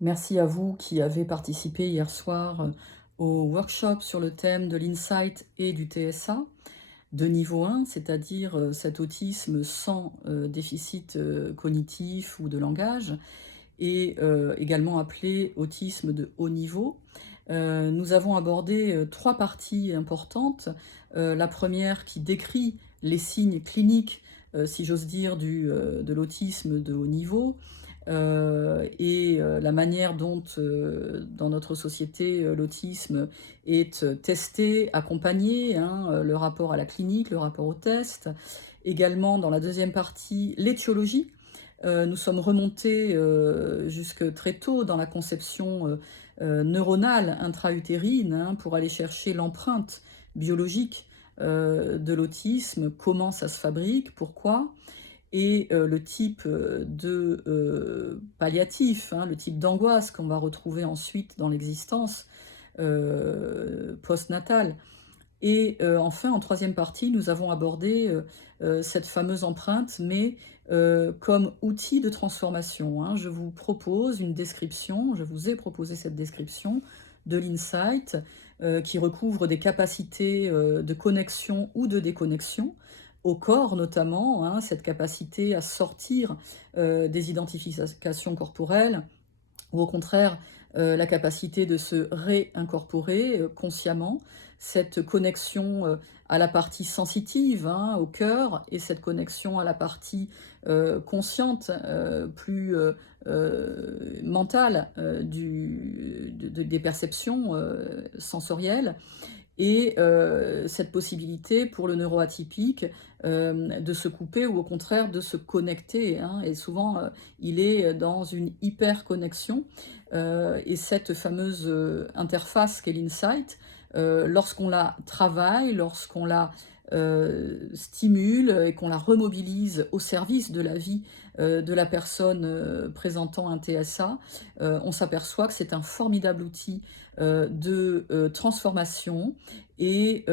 Merci à vous qui avez participé hier soir au workshop sur le thème de l'insight et du TSA de niveau 1, c'est-à-dire cet autisme sans déficit cognitif ou de langage, et également appelé autisme de haut niveau. Nous avons abordé trois parties importantes. La première qui décrit les signes cliniques, si j'ose dire, de l'autisme de haut niveau, et la manière dont, dans notre société, l'autisme est testé, accompagné, hein, le rapport à la clinique, le rapport au test. Également, dans la deuxième partie, l'étiologie. Nous sommes remontés jusque très tôt dans la conception neuronale intra-utérine, hein, pour aller chercher l'empreinte biologique de l'autisme, comment ça se fabrique, pourquoi, et le type de palliatif, hein, le type d'angoisse qu'on va retrouver ensuite dans l'existence postnatale. Et enfin, en troisième partie, nous avons abordé cette fameuse empreinte, mais comme outil de transformation, hein. Je vous propose une description, je vous ai proposé cette description de l'insight qui recouvre des capacités de connexion ou de déconnexion au corps notamment, hein, cette capacité à sortir des identifications corporelles, ou au contraire, la capacité de se réincorporer, consciemment, cette connexion, à la partie sensitive, hein, au cœur, et cette connexion à la partie, consciente, plus, mentale, des perceptions, sensorielles, et cette possibilité pour le neuroatypique, de se couper ou au contraire de se connecter, hein, et souvent, il est dans une hyper connexion, et cette fameuse, interface qu'est l'insight, lorsqu'on la travaille, lorsqu'on la, stimule et qu'on la remobilise au service de la vie, de la personne, présentant un TSA, on s'aperçoit que c'est un formidable outil, de, transformation, et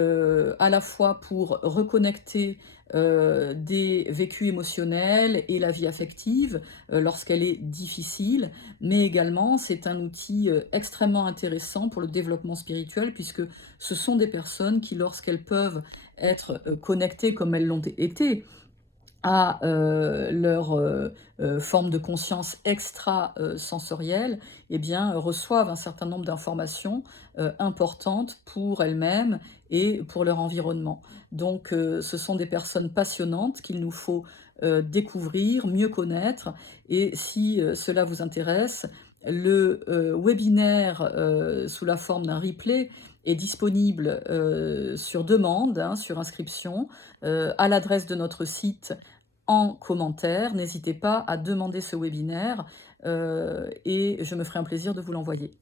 à la fois pour reconnecter, des vécus émotionnels et la vie affective, lorsqu'elle est difficile, mais également c'est un outil, extrêmement intéressant pour le développement spirituel, puisque ce sont des personnes qui, lorsqu'elles peuvent être, connectées comme elles l'ont été à leur forme de conscience extra sensorielle, eh bien, reçoivent un certain nombre d'informations importantes pour elles-mêmes et pour leur environnement. Donc ce sont des personnes passionnantes qu'il nous faut découvrir, mieux connaître, et si cela vous intéresse, le webinaire sous la forme d'un replay est disponible sur demande, hein, sur inscription, à l'adresse de notre site en commentaire. N'hésitez pas à demander ce webinaire et je me ferai un plaisir de vous l'envoyer.